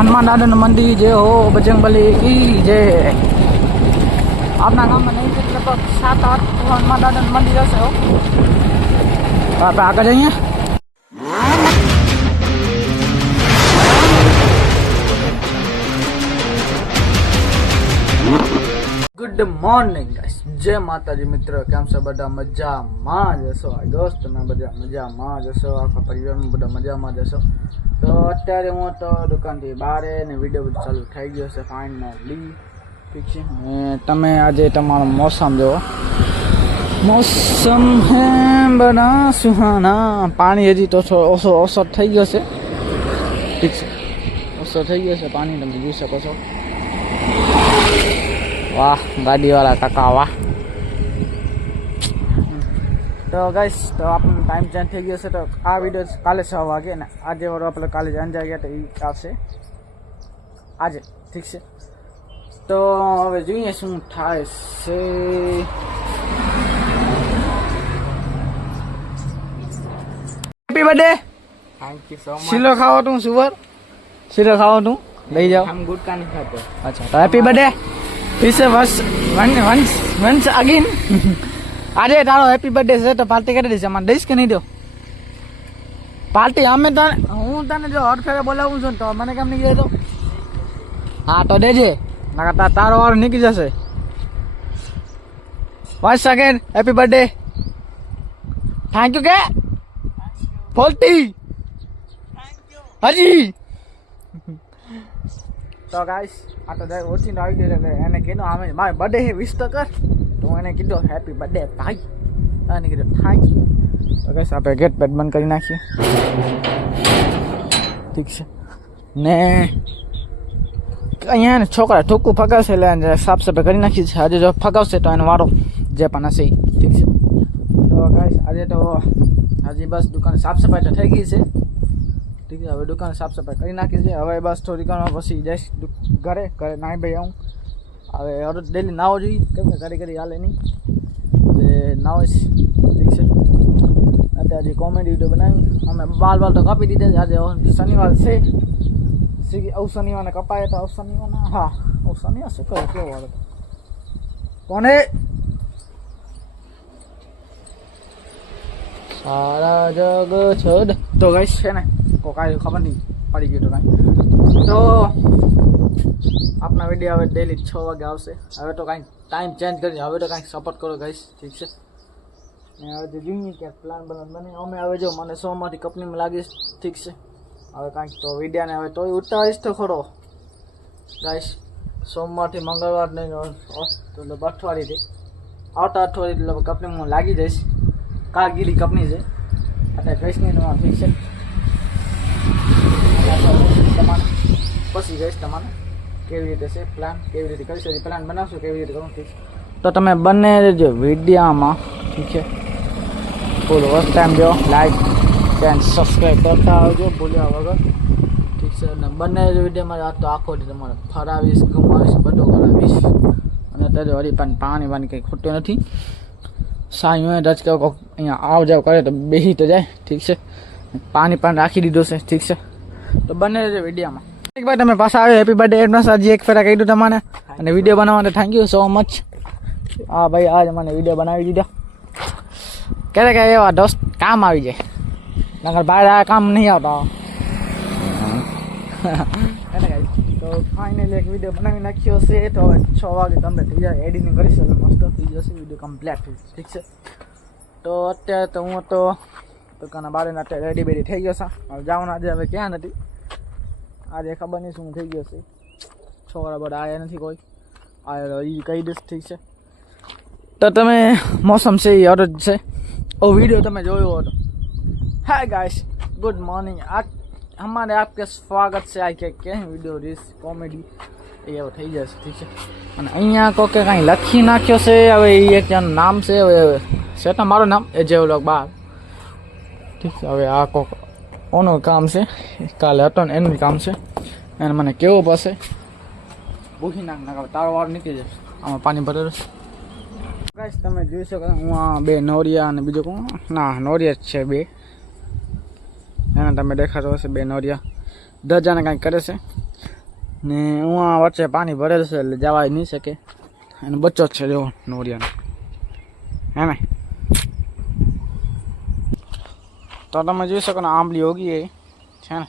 हनुमान दादा मंदिर जय हो, बजरंगबली की जय। अपना गाँव में नहीं थे लगभग 7-8 हनुमान दादा मंदिर से हो। तो आप आकर जाइए। गुड मॉर्निंग गाइस, जय माताजी मित्र, केम छो बधा मजामां ज हशो। दोस्त मैं बधा मजामां ज हशो, आखा परिवार में बधा मजामां ज हशो। तो अत्यारे हूँ तो दुकान थी बाहर ने वीडियो बधुं चालू थई गयो छे फाइनली, ठीक छे। ने तमे आजे तमारो मौसम जो मौसम है बड़ा सुहाना। पानी हजी तो ओसो ओसो थई गयो छे, ठीक छे, ओसो थई गयो छे पानी, तमे जोई शको छो। वाह गाड़ी वाला काका वाह। तो गाइस तो आपनो टाइम चेंज થઈ ગયો છે। તો આ વિડિયો કાલે 6 વાગે ને આજે વાળો આપણે કાલે અંજાર ગયા તો ઈ આવશે આજે, ઠીક છે। તો હવે જોઈએ શું થાય છે। Happy birthday, thank you so much. શીલો ખાવો તું સુવર, શીલો ખાવો તું લઈ જાઓ। हम गुटखा नहीं खाते। अच्छा तो हैप्पी बर्थडे इसे वंस अगेन। अरे तारो हैप्पी बर्थडे से तो पार्टी कर दीजिए, मैं दईश के नहीं दो पार्टी। हमें तो हूँ तने जो हर फेरे बोलावू छू तो मैंने केम नहीं दे दो। हाँ तो देजे नका तारो और निकल जैसे। Once again happy birthday, thank you के बोलती हजी। तो गाइस आ तो ओછી આવી ગઈ એટલે એને કીધું આમે મારો બર્થડે હે વિશ તો કર, તો એને કીધું હેપી બર્થડે ભાઈ, અને કીધું થેન્ક યુ। તો ગાઈસ આપણે ગેટ બેટ બંધ કરી નાખીએ, ઠીક છે ને। અહીંયા ને છોકરા ઠોકું ફગાવશે એટલે સાફ સફાઈ કરી નાખી છે। આજે જો ફગાવશે તો એનો વારો જે પણ હશે, ઠીક છે। તો ગાઈસ આજે તો હજી બસ દુકાન સાફ સફાઈ તો થઈ ગઈ છે, ठीक है। हवे दुकान साफ सफाई कर नाखी है। हवे बस थोड़ी घण पछी जईश घरे, घरे नाई भाई आऊँ। हवे हर डेली नाव जोईए केम के घड़ी घड़ी हाले नहीं એટલે નાવીશ, ठीक है। अत्यारे हजी कॉमेडी वीडियो बनावी, अमे बाल बाल तो कापी दीधा। आज शनिवार छे, शनिवार ने कपाए तो शनिवार हाँ शनिवार शुक्र केवो वालो कोने सारा जग छद। तो गाइस है ने को काई खबर नहीं पड़ी गई तो काई तो अपना वीडियो हवे डेली 6 वागे आवशे। हवे तो काई टाइम चेंज करी, हवे तो काई सपोर्ट करो गाइस, ठीक छे ने। हवे जोईए के प्लान बने अमे हवे जो मने 100 मांथी कंपनी में लागी, ठीक छे। हवे काई तो वीडियो ने हवे तोय उतारीश तो खरो गाइस। सोमवार थी मंगळवार ने तो अठवाडिये थी आवता अठवाडिये એટલે કંપની માં લાગી જઈશ। કારગીરી કંપની છે એટલે કઈશ નહીં તમારે, ઠીક છે। પછી ગઈશ તમારે કેવી રીતે છે પ્લાન, કેવી રીતે કરી શકે પ્લાન બનાવશો, કેવી રીતે કરું, ઠીક છે। તો તમે બંને જો વિડીયોમાં, ઠીક છે, ફૂલ વોચ ટાઈમ જો લાઈક એન્ડ સબસ્ક્રાઈબ કરતા આવજો ભૂલ્યા વગર, ઠીક છે। અને બંને વિડીયોમાં આ તો આખો તમારે ફરાવીશ, ઘુમાવીશ, બધું કરાવીશ। અને અત્યારે વળી પણ પાણી વાણી કંઈ ખોટું નથી। સાંઈ હોય રજ કે અહીંયા આવ જાવ કરે તો બેસી તો જાય, ઠીક છે। પાણી પણ રાખી દીધું છે, ઠીક છે। તો બંને રહેજો વિડીયોમાં। એક ભાઈ તમે પાછા આવ્યો, હેપી બર્થડે એડવાન્સ હજી એક ફેરા કહી દઉં તમને, અને વિડીયો બનાવવા માટે થેન્ક યુ સો મચ। હા ભાઈ આજ મને વિડીયો બનાવી દીધો, ક્યારે કે એવા દોસ્ત કામ આવી જાય, નકર બહાર આ કામ નહીં આવતા। તો ફાઇનલી એક વિડીયો બનાવી નાખ્યો છે। તો 6 વાગે કમ્પ્લીટ થઈ જાય, એડિટિંગ કરીશ એટલે મસ્ત થઈ જશે વિડીયો કમ્પ્લીટ, ઠીક છે। તો અત્યારે તો હું તો દુકાનના બહાર અત્યારે રેડી બેડી થઈ ગયો છે। હવે જવાનું આજે હવે ક્યાં નથી, આજે ખબર નહીં શું થઈ ગયો છે। છોકરા બધા આવ્યા નથી, કોઈ આવ્યો એ કહી દઈશ, ઠીક છે। તો તમે મોસમ છે એ અરજ છે, ઓ વિડીયો તમે જોયો હતો। हाय गाइस गुड मॉर्निंग, आज हमारे आपके स्वागत से आई के वीडियो રીસ કોમેડી એવો થઈ જશે, ઠીક છે। અને અહીંયા કોકે કાંઈ લખી નાખ્યો છે, હવે એ એક જણનું નામ છે, હવે છે તો મારું નામ એ જે વ્લોગ 12, ઠીક છે। હવે આ કોક ઓનું કામ છે, કાલે હતો ને એનું કામ છે, એને મને કેવું પડશે બુખી નાખ તારો વાર નીકળી જશે। આમાં પાણી ભરેલું છે ગાઈસ, તમે જોઈ શકો। હું આ બે નોરિયા અને બીજો કોણ, ના નોરિયા જ છે બે, એને તમે દેખાતો હશે બે નોરિયા 10 જણા કાંઈક કરે છે। ને હું આ વચ્ચે પાણી ભરેલ છે એટલે જવાય નહીં શકે અને બચ્ચો જ છે જો નોરિયાનો હે ને. તો તમે જોઈ શકો ને આંબલી હોગી એ છે ને.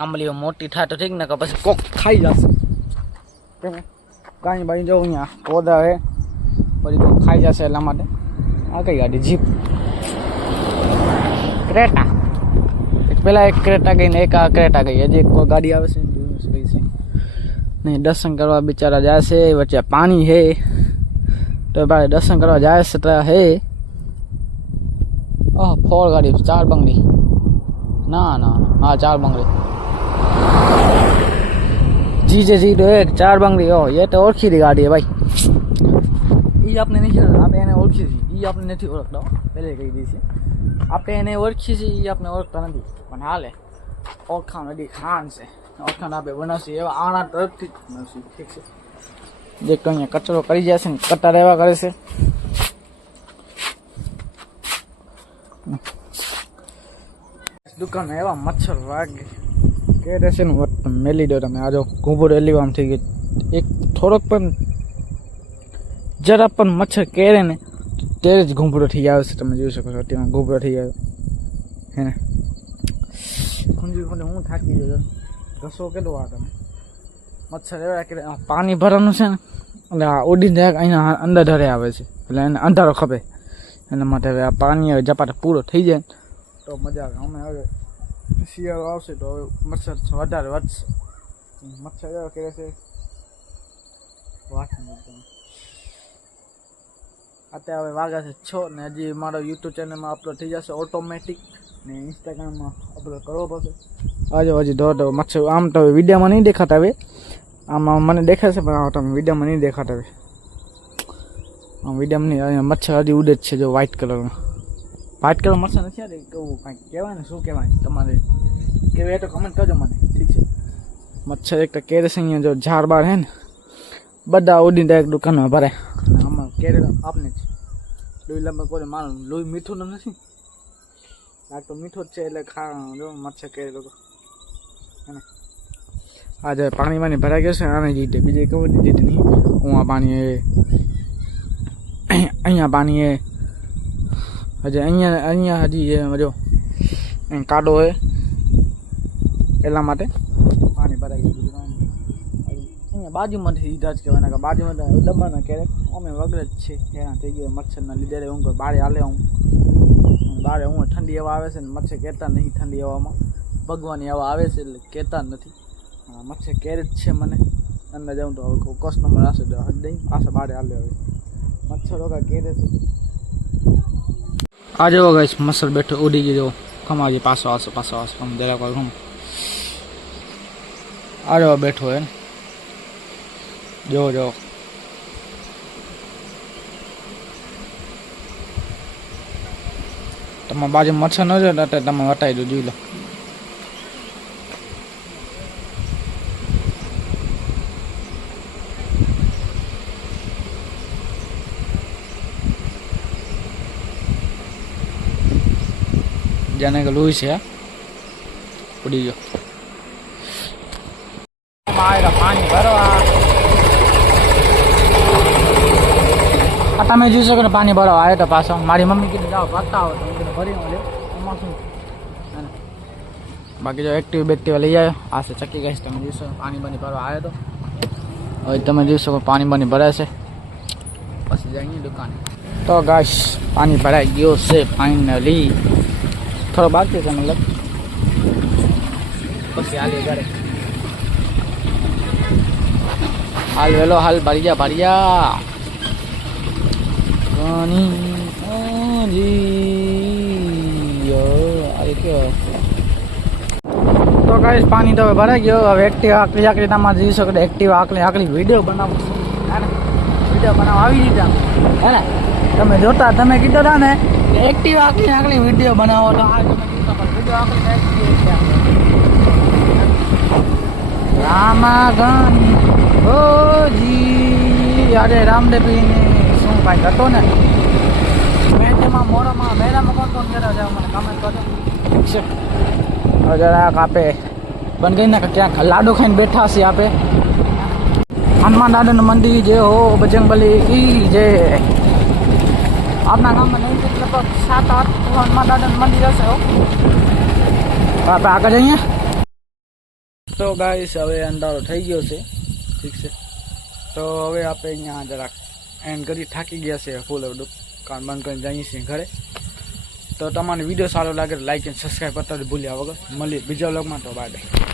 આંબલીઓ મોટી થાય તો ઠીક ને કે પછી કોક ખાઈ જશે કાંઈ ભાઈ જવું અહીંયા પોદા હે પછી કોક ખાઈ જશે એટલા માટે. આ કઈ ગાડી જીપ ક્રેટા પેલા એક ક્રેટા ગઈ ને એક આ ક્રેટા ગઈ હજી એક ગાડી આવે છે ગઈ છે નહીં. દર્શન કરવા બિચારા જાય છે વચ્ચે પાણી હે તો ભાઈ દર્શન કરવા જાય છે તો હે ફોર ગાડી 4 બંગડી ના ના હા 4 બંગડી जी तो एक 4 बंगड़ी हो ये तो ओळखी दी गाड़ी है भाई ये आपने नहीं आप એને ઓળખી છે એ આપણે નથી ઓળખતો પહેલે કહી દઈએ આપણે એને ઓળખી છે એ આપણે ઓળખતા નથી પણ હાલે ઓળખાણ નદી ખાન છે ઓળખાણ આપણે બનાવશે એવા આણા તરફથી જ બનાવશે ઠીક છે. જે કંઈ કચરો કરી જાય છે ને કટા રહેવા કરે છે. દુકાન એવા મચ્છર વાગે કે રહેશે ને મેલી દો તમે. આજો ઘૂંભળ એલી આમ થઈ ગઈ એક થોડોક પણ જરા પણ મચ્છર કેરે ને ત્યારે જ ઘૂંભળો થઈ આવે છે. તમે જોઈ શકો છો અત્યારે ઘૂંભળો થઈ આવે હે ને. ખૂંજી ખૂંજી હું થાકી ગયો ઘસો કેટલો આ તમે મચ્છર એવા કે પાણી ભરવાનું છે ને એટલે આ ઉડીને જાય અહીંના અંદર ધરે આવે છે એટલે એને અંધારો ખપે એના માટે હવે આ પાણી હવે ઝપાટા પૂરો થઈ જાય તો મજા આવે. અમે હવે શિયાળો આવશે તો હવે મચ્છર વધારે વધશે. મચ્છર એવા કરે છે વાત અત્યારે હવે વાગ્યા છે 6 ને હજી મારો યુટ્યુબ ચેનલમાં અપલોડ થઈ જશે ઓટોમેટિક ને ઇન્સ્ટાગ્રામમાં અપલોડ કરવો પડશે. હજી દોડો મચ્છર આમ તો વિડીયોમાં નહીં દેખાતા હવે આમાં મને દેખાય છે પણ તમે વિડીયોમાં નહીં દેખાતા હવે આમ વિડીયોમાં નહીં. અહીંયા મચ્છર હજી ઉડે જ છે જો વ્હાઇટ કલરનો. વ્હાઇટ કલર મચ્છર નથી યાર કેવું કાંઈક કહેવાય ને શું કહેવાય તમારે કહેવાય તો કમેન્ટ કરજો મને ઠીક છે. મચ્છર એક તો કેરે છે અહીંયા જો ઝાડ બાર હે ને બધા ઉડીને ડાયરેક્ટ દુકાનમાં ભરે અને આમાં કેરે આપને જ લોહી લંબા કોઈ માનું લોહી મીઠું તો નથી આ તો મીઠું જ છે એટલે ખા જો મચ્છર કેરે લોકો હે ને. આજે પાણી વાણી ભરાઈ ગયું છે આને જીતે બીજે કેવું જીતે નહીં. હું આ પાણી અહીંયા પાણી એ હજી અહીંયા હજી જો કાદો હોય એટલા માટે પાણી ભરાઈ ગયું. અહીંયા બાજુમાંથી સીધા જ કહેવાય કે બાજુમાં ડબ્બાના ક્યારેક અમે વગર જ છે એના થઈ ગયો મચ્છરના લીધે હું બારે હાલે હું બારે હું ઠંડી હવા આવે છે ને મચ્છર કહેતા નહીં. ઠંડી હવામાં ભગવાની હવા આવે છે એટલે કહેતા નથી. મચ્છર કેરે જ છે મને અંદર જાઉં તો હવે કસ્ટમર આવશે તો હજ દઈ પાછા બારે હાલે હવે મચ્છર વગર કેરે છે. આ જેવો ગાઈસ મચ્છર બેઠો ઉડી ગયો કમાજી પાછો આવશે આમ જરા કોઈ હું આ જેવો બેઠો હે જો તમારા બાજુ મચ્છર ન જાય એટલે તમે હટાવી દો જોઈ લો. જાને કે લોહી છે ઉડી ગયો. પાણી ભરવા તમે જોઈ શકો ને પાણી ભરવા આવે તો પાછો મારી મમ્મી કીધું જાઓ ભરતા આવો તો કીધું ભરી લે એમાં શું. બાકી જો એક્ટિવ બેક્ટિવ લઈ આવ્યો આ છે ચક્કી ગઈ. તમે જોઈ શકો પાણી બાની ભરવા આવ્યો તો હવે તમે જોઈ શકો પાણી બાની ભરાય છે પછી જઈએ દુકાને. તો ગાઈસ પાણી ભરાઈ ગયો છે ફાઇનલી. થોડો બાકી છે મતલબ પછી હાલી ઘરે હાલ વેલો હાલ ભરિયા તો ગાઈસ પાણી તો હવે ભરાઈ ગયો. હવે એક્ટિવ આકડી તમારે જોઈ શકો એક્ટિવ આકડી વિડીયો બનાવો વિડીયો બનાવવા આવી દીધા હે ને. તમે જોતા તમે કીધો હતા ને એક્ટિવ આકડી વિડીયો બનાવો તો આ વિડીયો રામાગન ઓજી અરે રામદેવની શું કાંઈક હતો ને મેં મોડામાં મેળામાં કોણ કોણ કર્યો છે મને કમેન્ટ કરજો ઠીક છે. હવે જરાક આપે પણ કહીને કે ક્યાંક લાડો ખાઈને બેઠા છીએ આપે હનુમાન દાદાનું મંદિર જે હો બજરંગબલી કી જે આપણા ગામમાં નહીં લગભગ 7-8 હનુમાન દાદાનું મંદિર હશે હો. આપણે આગળ જઈએ. તો ગાઈસ હવે અંધારો થઈ ગયો છે, ઠીક છે. તો હવે આપણે અહીંયા જરાક એન્ડ કરી થાકી ગયા છે ફૂલ દુકાન બંધ કરીને જઈએ છીએ ઘરે. તો તમને વિડીયો સારો લાગે તો લાઈક અને સબસ્ક્રાઈબ કરતા ભૂલ્યા વગર. મળીએ બીજા વ્લોગમાં. તો બાય બાય.